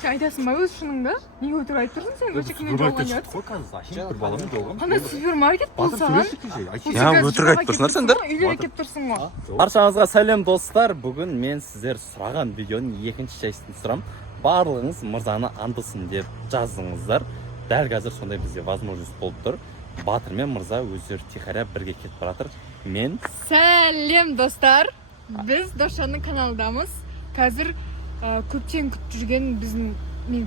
Sen айтасың ба өз шыныңды? Неге өтірік айтып тұрсың сен? Өшекеңнен жолған жатсың. Bir баламен жолған. Қандай супермаркет бұл саған? өтірік айтып тұрсыңдар сендер. Үйлерге келіп тұрсың ғой. Баршаңызға сәлем достар. Бүгін мен сіздер сұраған видеоның екінші частьін сұрам. Барлығыңыз мырзаны андысын деп жаздыңыздар. Дәл қазір сондай бізде возможность болып тұр. Батыр мен мырза өздері тихаря бірге кетіп баратыр. Мен Сәлем достар. Біз Досжанның каналдамыз. Қазір көптен күтіп жүрген мен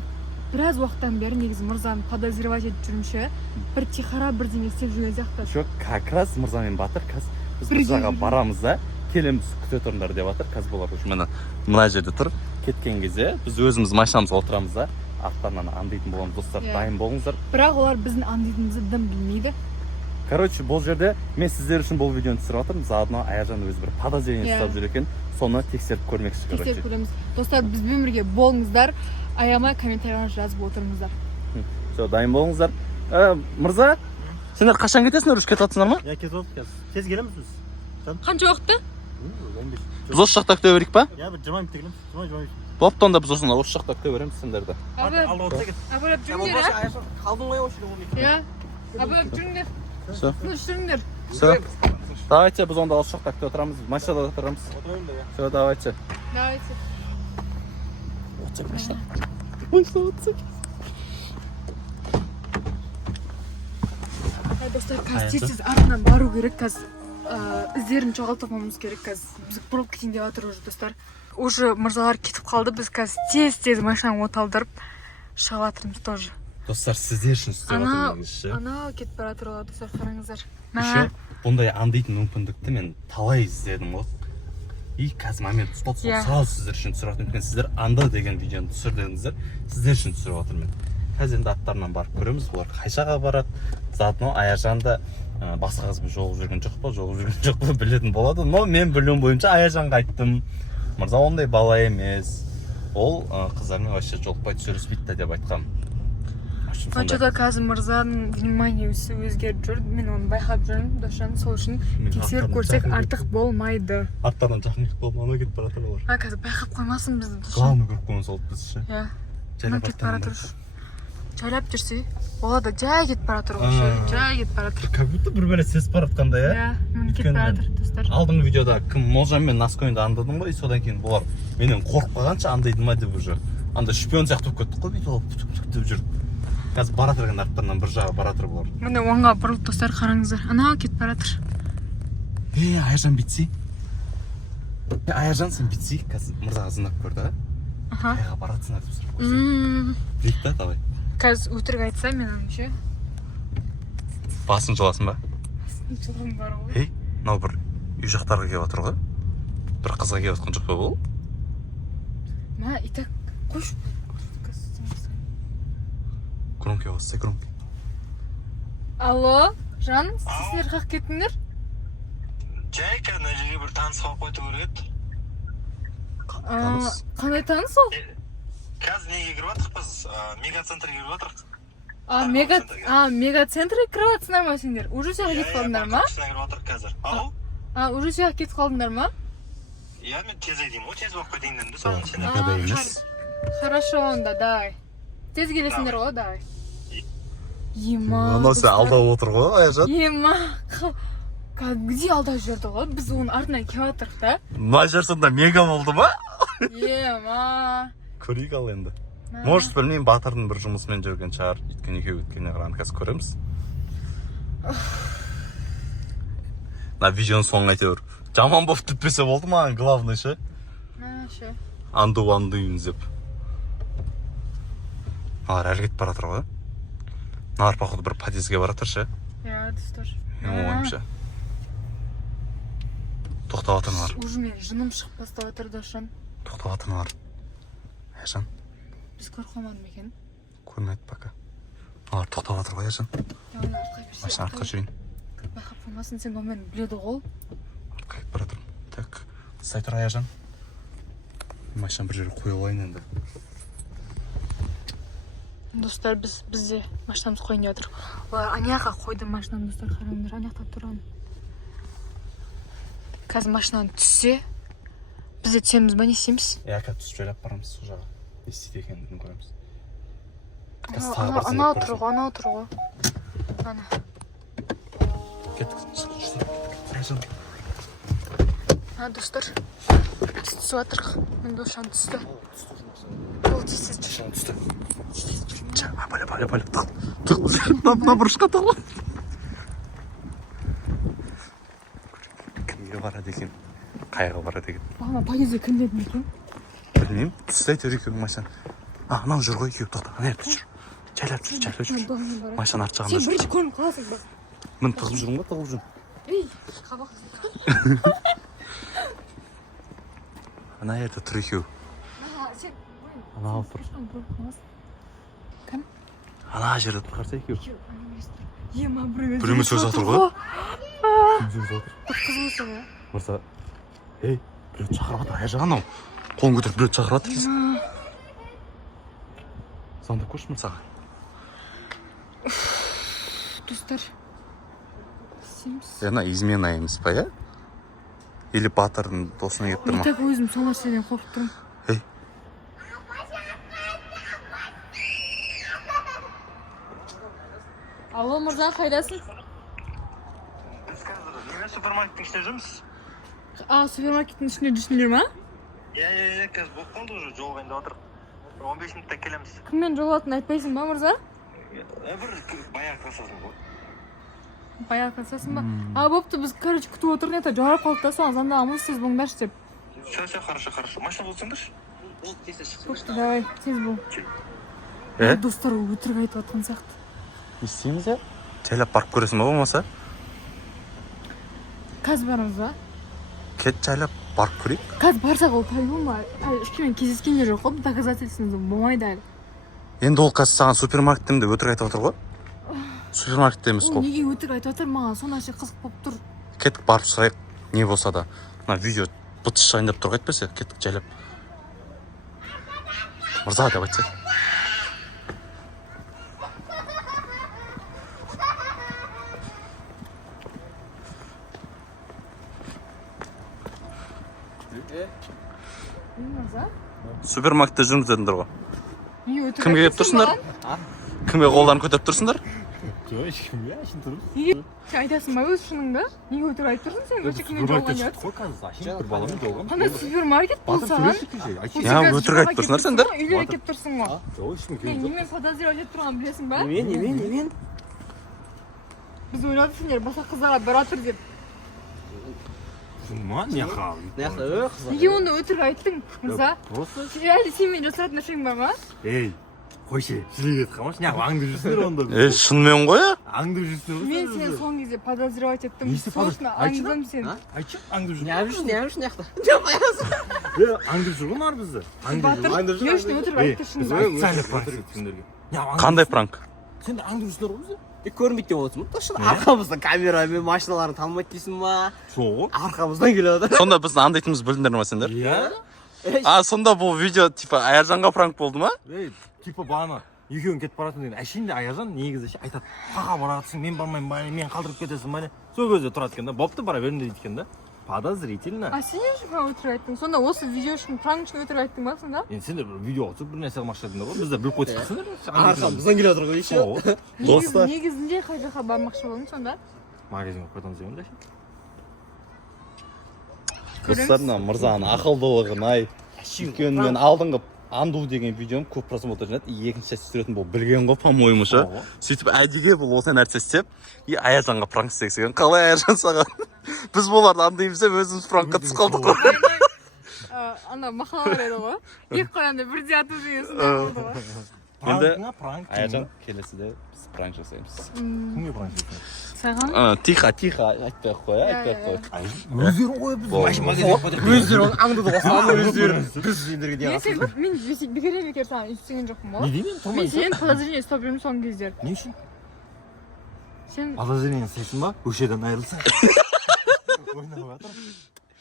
біраз уақыттан бері негізі мырзаны подозревать етіп жүрмші. Бір тихара бірдеңе істеп жүрген сияқты. жоқ, как раз мырза мен Батыр қазір біз бір жаққа барамыз да, келеміз күте тұрыңдар деп жатыр. Қазір болар үшін мына жерде тұр. Кеткен кезде біз өзіміз машинамызға отырамыз да, ақтарынан андайтын боламыз достар. Дайын болыңыздар. Бірақ олар біздің андайтынымызды дым білмейді. Короче, бұл жерде мен сіздер үшін бұл видеоны түсіріп жатырмын. Заодно Аяжан өзі бір подозрение ұстап жүр екен. Соны тексеріп көрмекші. Тексеріп көреміз. Достар, бізбен бірге болыңыздар. Аямай комментариялар жазып отырыңыздар. Все, дайын болыңыздар. Мырза, сендер қашан кетесіңдер? Үш кетіп жатсыңдар ма? Ya кетіп алдық қазір. Тез келеміз біз. Қанша уақытта? 15. Біз осы жақта күте берейік па? Ya бір 20 минутта келеміз. 20 Бопты, онда біз осында осы жақта күте береміз сендерді. Абылап жүріңдер, а? Қалдың ғой осы жерде. Иә. Абылап жүріңдер. Все. Жүріңдер. Все. Давайте біз онда осы жақта күте отырамыз. Машинада отырамыз. Отырайын да я. Все, давайте. Давайте. Отсек машина. Отсек. Достар, қазір тез артынан бару керек. Қазір іздерін жоғалтпауымыз керек. Қазір біз бұрылып кетейін деп жатыр уже достар. Уже мырзалар кетіп қалды. Біз қазір тез машинаны оталдырып шығып жатырмыз тоже. Достар, сіздер үшін істеп жатырмыз. Анау кетіп бара жатыр олар, достар, қараңыздар. Еще бұндай андайтын мүмкіндікті мен талай іздедім ғой. И қазір момент ұсталды, сол сіздер үшін түсіріп жатырмын. Сіздер анда деген видеоны түсірдіңіздер, сіздер үшін түсіріп жатырмын. Қазір енді аттарынан барып көреміз, бұлар қай жаққа барады. Заодно Аяжан да басқа қызбен жолығып жүрген жоқ па, білетін болады. Но мен білуім бойынша Аяжанға айттым. Мырза ондай бала емес. Ол қыздармен вообще жолықпай түсіріспейді деп айтқам. Қаншада қазір мырзаның вниманиесі өзгеріп жүр. Мен оны байқап жүрмін, Досжан, сол үшін тексеріп көрсек артық болмайды. Аттарынан жақын кетіп қалып, ана кетіп бара жатыр олар. Қазір байқап қоймасын бізді, Досжан. Главный көріп қоймыз ол біз ше. Иә. Ана кетіп бара жатыр. Жайлап жүрсе, олар да жай кетіп бара жатыр ғой, жай кетіп бара жатыр. Как будто бір бәле сес бара жатқандай, иә? Иә, кетіп бара жатыр, достар. Алдыңғы видеода кім Молжан мен Наскойнды андадым ғой, содан кейін бұлар менен қорқып қалғанша андайды ма деп уже. Анда шпион сияқты болып кеттік қой, бүйтіп деп жүр. Қазір бара жатырған арттарынан бір жағы бара жатыр бұлар. Міне оңға бұрылып достар, қараңыздар. Анау кетіп бара жатыр. Аяжан битси. Аяжан сен битси, қазір мырзаға зынап көрді, а? Қайға баратсыңдар деп сұрап көрсең. Бейт та, давай. Қазір өтірік айтса мен ше. Басын жыласын ба? Жылғым бар ғой. Мынау бір үй жақтарға келіп жатыр ғой. Бір қызға келіп жатқан жоқ па бұл? Ма, итак, қош. Громко болса, громко. Алло, Жан, сіздер қақ кеттіңдер? Жай мына жерге бір таныс қалып қойды көреді. Қандай таныс ол? Қазір неге кіріп жатырық біз? Мегацентрге кіріп жатырық. Мегацентрге кіріп жатсыңдар ма сендер? Уже жаққа кетіп қалдыңдар ма? Кіріп жатырық қазір. Ау? Уже жаққа кетіп қалдыңдар ма? Иә, мен тез айдайын ғой, тез болып кетейін дедім де соған сендер. Никогда емес. Хорошо онда, давай. Тез келесіңдер ғой, давай. Ема. Анау сен алдап отыр ғой, Аяжан. Ема. Где алдап жүрді ғой? Біз оның артынан келіп жатырық та. Мына жер сонда мега болды ма? Ема. Көрейік ал енді. Может, білмеймін, Батырдың бір жұмысымен жүрген шығар. Өйткені екеуі өткеннен қараған қазір көреміз. Мына видеоның соңын әйтеуір жаман болып түппесе болды ма? Главный ше. Ше. Анду деп. Алар әлі кетіп бара жатыр ғой. Нар походу бір подъездге бара жатыр ше. Иә, достар. Ойымша. Тоқтап жатырмар. Уже мен жыным шығып бастап жатыр, Досжан. Тоқтап жатырмар. Аяжан. Біз көріп қалмадым екен. Көрмеді пока. Алар тоқтап жатыр ғой, Аяжан. Машина артқа жүрейін. Байқап қоймасын, сен онымен біледі ғой. Артқа кетіп бара жатырмын. Так, сай тұр, Аяжан. Машина бір жерге қойып алайын енді. Достар, бізде машинамыз қойын деп жатыр. Олар аняққа қойды машинаны, достар, қараңдар, аняқта тұрған. Қазір машинаны түссе, біз де түсеміз ба, не істейміз? Қазір түсіп жайлап барамыз сол жаққа. не істейді екендігін көреміз. Анау тұр ғой. Ана. Кеттік, жүрсек. Достар. Түсіп жатырық. Мен дошан түсті. Ол тез жүр. Түсті. Бәле. Тұқ, на бұрышқа тұқ. Кімге барады екен? Қайға барады екен? Ана поезде кім деді екен? Білмеймін. Түсті әйтеуір екеуің машина. Анау жүр ғой екеуі тоқта. Ана ерді жүр. Жайлап жүр. Машина арт жағында Сен жүр. бірінші көрініп қаласың ба? Мен тығып жүрмін ба? Тығып жүрмін. Ей, қабақ. Ана ерді тұр екеуі. Сен Анау тұр. Кім? Ана жерде тұр қарса екеуі. Ема біреумен Біреумен сөз жатыр ғой. Кім сөз жатыр? Қызылсың ә? Мырза, ей, біреу шақырып жатыр, аяқ жағын ау. Қолын көтеріп біреу шақырып жатыр екенсің. Звондап көрші мен саған. Достар. Симс. Ана измена емес па, иә? Или батырдың досына келіп тұр ма? Так өзім сол нәрседен қорқып тұрмын. Ей. Алло, мырза, қайдасың? Біз қазір немен супермаркеттің ішінде жүрміз. Супермаркеттің ішінде жүрсіңдер ма? Иә, қазір болып қалды уже жолға енді отыр. 15 минутта келеміз. Кіммен жолатынын айтпайсың ба, мырза? Бір баяғы классасың ғой. Баяғы классасың ба? Бопты, біз, короче, күтіп отырын еді, жарап қалды да, соған звондағанбыз, сіз болыңдаршы деп. Все, хорошо. Машина болсаңдаршы. Бопты, давай, тез бол. Достар өтірік айтып жатқан сияқты. Не істейміз, иә? Жайлап барып көресің ба болмаса? Қазір барамыз ба? Кет жайлап барып көрейік. Қазір барсақ ол по-любому ешкіммен кездескенде жоқ қой, доказательствосы болмайды әлі. Енді ол қазір саған супермаркеттен де өтірік айтып отыр ғой? Супермаркетте емес Ол қой. неге өтірік айтып жатыр, маған соны ше қызық болып тұр. Кеттік барып сұрайық, не болса да. Мына видео бытыс шығайын деп тұрғы айтпаса, кеттік жайлап. Мырза деп айтса. Мырза? Супермаркетте жүрміз дедіңдер ғой. Неге өтірік Кімге келіп тұрсыңдар? Кімге қолдарын көтеріп тұрсыңдар? Жоқ, ешкімге, әшін тұрмыз. Неге? Сен айтасың ба өз шыныңды? Неге өтірік айтып тұрсың сен? Өші кіммен жолған еді? Қой қазір, әшін бір баламен жолған. Қандай супермаркет бұл саған? Я, өтірік айтып тұрсыңдар сендер? Үйлерге келіп тұрсың ғой. Жоқ, ешкім Мен немен подозревать етіп тұрғанын білесің ба? Немен? Біз ойладық сендер басқа қыздарға баратыр деп. Ма, не қал? Неге онда өтірік айттың, мырза? Просто... Әлі сенімен жасыратын нәрсең бар ма? Ей, қойшы, жүрегет қалмашы, неғып аңдып жүрсіңдер онда? Шынымен ғой, ә? Аңдып жүрсіңдер ғой? Мен сені соңғы кезде подозревать еттім. Несі Сошына аңдым сен. Айтшы, аңдып жүрсің. Неғып неқта? Аңдып жүрген ар бізді. Батыр, не үшін өтірік айтты шынында? Сәлі пранк етіп сендерге. Қандай пранк? Сендер аңдып жүрсіңдер ғой бізді? Көрмейді деп отырсың ба? Точно арқамыздан камерамен машиналарын танымайды дейсің ба? Соғы? Арқамыздан келіп отыр. Сонда біздің андайтынымыз білдіңдер ма сендер? Иә? Сонда бұл видео типа Аяржанға пранк болды ма? Ей, типа бағана екеуің кетіп баратын деген әшейінде Аяржан негізі ше айтады, қаға баратсың, мен бармаймын, мен қалдырып кетесің ба? Сол кезде тұрады екен да, бопты бара беріңдер дейді екен да. Подозрительно. Сен не үшін өтірік айттың? Сонда осы видео үшін, пранк үшін өтірік айттың ба сонда? Енді сендер бір видео түсіп бір нәрсе қылмақшы едіңдер ғой, біздер біліп қойдық сендер. Арқамыздан келіп отыр ғой еще. Достар. Негізінде қай жаққа бармақшы болдың сонда? Магазинге қойдыңыз деген да ше. Достарына мырзаның ақылдылығын ай. Өйткені мен алдыңғы анду деген видеом көп просмотр жинады. Екінші часть түсіретін бұл білген ғой, по-моему ше. Сөйтіп әдеге бұл осы нәрсе істеп, Аяржанға пранк істеген. Қалай Аяржан саған? Біз боларды андаймыз деп өзіміз пранкқа түсіп қалдық қой. Анда мақала бар еді ғой. Екі қоянды бірде ату деген сондай болды ғой. Пранкыңа пранк. Аяржан келесіде біз пранк жасаймыз. Кімге пранк жасаймыз? Саған? Тихо, айтпай ақ қой, айтпай ақ қой. Өздерің қойып біз магазинге қойдық. Өздері аңдыды қосқан өздері. Біз сендерге де Мен бекер саған үйстеген жоқпын ғой. Не деймін? Мен сен подозрение ұстап жүрмін соңғы кездер. Не үшін? Сен Подозрение істейсің ба? Көшеден айырылсың. Ойнап жатыр.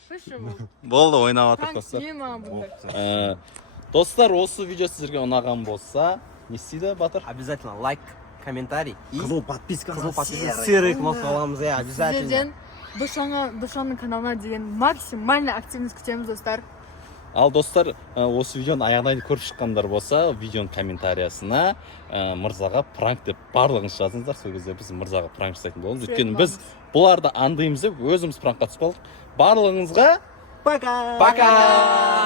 қойшы бұл. Болды, ойнап жатыр Пранк достар. не маған бұндай? Достар, осы видео сіздерге ұнаған болса, не істейді Батыр? Обязательно лайк, комментарий и Қызыл подписка. серый кнопка аламыз, обязательно. Сіздерден Душанның каналына деген максимально активность күтеміз достар. Ал достар, осы видеоның аяғына дейін көріп шыққандар болса, видеоның комментариясына мырзаға пранк деп барлығыңыз жазыңыздар. Сол кезде біз мырзаға пранк жасайтын боламыз. Өйткені біз бұларды андаймыз деп өзіміз пранкқа түсіп қалдық. Барлығыңызға Пока! пока!